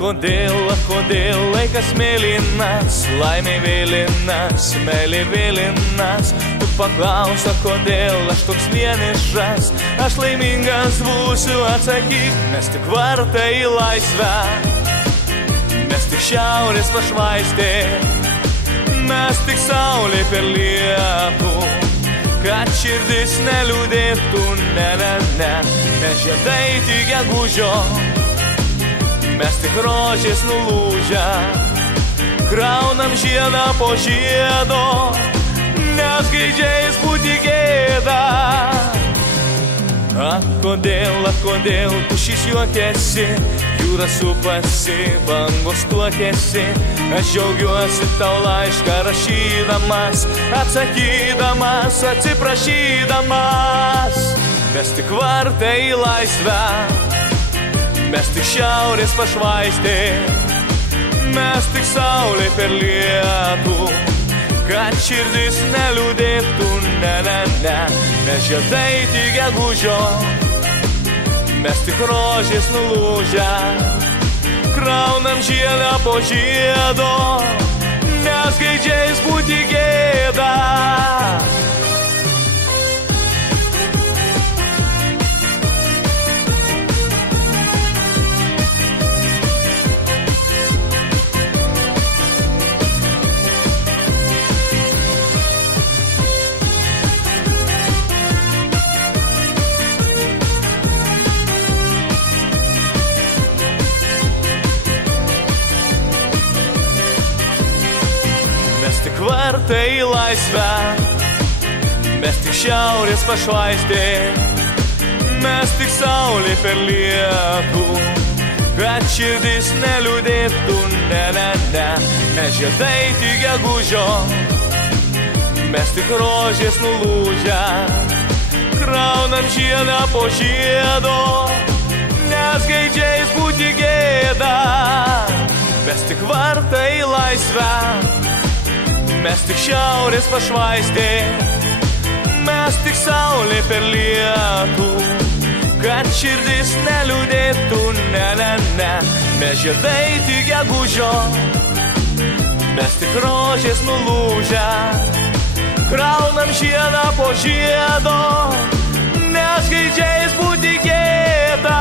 Kodėl laikas mėlynas, laimė vėlinas, meilė vėlinas. Tu paklausa, kodėl aš toks vienišas, aš laimingas būsiu, atsakyk. Mes tik vartai į laisvę, mes tik šiaurės pašvaistė, mes tik saulė per lietų, kad širdis neliūdėtų, ne, mes žiedai tik gegužio, mes tik rožės nulūžę, kraunam žiedą po žiedo, nes gaidžiais būti gėda. Kodėl pušys juokiasi, jūra supasi, bangos tuokiasi. Aš džiaugiuosi tau laišką rašydamas, atsakydamas, atsiprašydamas. Mes tik vartai į laisvę, mes tik šiaurės pašvaistė, mes tik saulė per lietų, kad širdis neliūdėtų, ne, mes žiedai tik gegužio, mes tik rožės nulūžę, kraunam žiedą po žiedo, nes gaidžiais būti gėda. Mes tik vartai į laisvę, mes tik šiaurės pašvaistė, mes tik saulė per lietų, kad širdis neliūdėtų, ne, mes žiedai tik gegužio, mes tik rožės nulūžę, kraunam žiedą po žiedo, nes gaidžiais būti gėda. Mes tik vartai į laisvę, mes tik šiaurės pašvaistė, mes tik saulė per lietų, kad širdis neliūdėtų, ne, mes žiedai tik gegužio, mes tik rožės nulūžę, kraunam žiedą po žiedo, nes gaidžiais būti gėda.